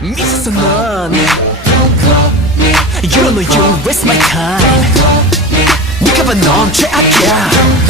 미쳤어 넌 You don't know you waste my time 네가 봐 넌 최악이야